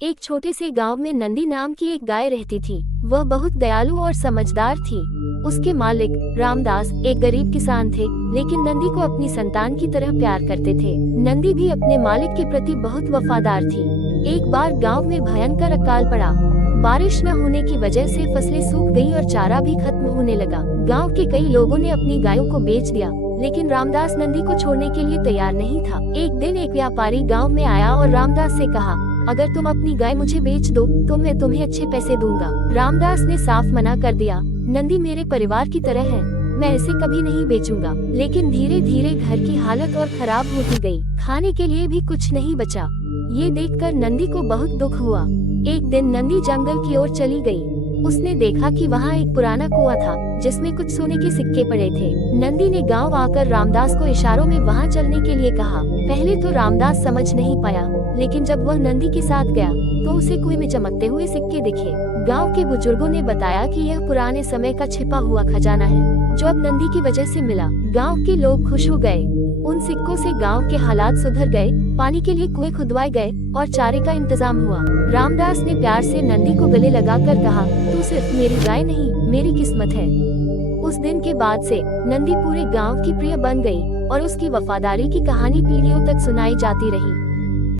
एक छोटे से गांव में नंदी नाम की एक गाय रहती थी। वह बहुत दयालु और समझदार थी। उसके मालिक रामदास एक गरीब किसान थे, लेकिन नंदी को अपनी संतान की तरह प्यार करते थे। नंदी भी अपने मालिक के प्रति बहुत वफादार थी। एक बार गांव में भयंकर अकाल पड़ा। बारिश न होने की वजह से फसलें सूख गई और चारा भी खत्म होने लगा। गांव के कई लोगों ने अपनी गायों को बेच दिया, लेकिन रामदास नंदी को छोड़ने के लिए तैयार नहीं था। एक दिन एक व्यापारी गांव में आया और रामदास से कहा, अगर तुम अपनी गाय मुझे बेच दो तो मैं तुम्हें अच्छे पैसे दूंगा। रामदास ने साफ मना कर दिया, नंदी मेरे परिवार की तरह है, मैं इसे कभी नहीं बेचूंगा। लेकिन धीरे धीरे घर की हालत और खराब होती गई। खाने के लिए भी कुछ नहीं बचा। ये देखकर नंदी को बहुत दुख हुआ। एक दिन नंदी जंगल की ओर चली गई। उसने देखा कि वहाँ एक पुराना कुआं था, जिसमें कुछ सोने के सिक्के पड़े थे। नंदी ने गांव आकर रामदास को इशारों में वहाँ चलने के लिए कहा। पहले तो रामदास समझ नहीं पाया, लेकिन जब वह नंदी के साथ गया तो उसे कुएं में चमकते हुए सिक्के दिखे। गांव के बुजुर्गों ने बताया कि यह पुराने समय का छिपा हुआ खजाना है, जो अब नंदी की वजह से मिला। गांव के लोग खुश हो गए। उन सिक्कों से गांव के हालात सुधर गए, पानी के लिए कुएं खुदवाए गए और चारे का इंतजाम हुआ। रामदास ने प्यार से नंदी को गले लगाकर कहा, तू सिर्फ मेरी गाय नहीं, मेरी किस्मत है। उस दिन के बाद से नंदी पूरे गांव की प्रिय बन गई और उसकी वफादारी की कहानी पीढ़ियों तक सुनाई जाती रही।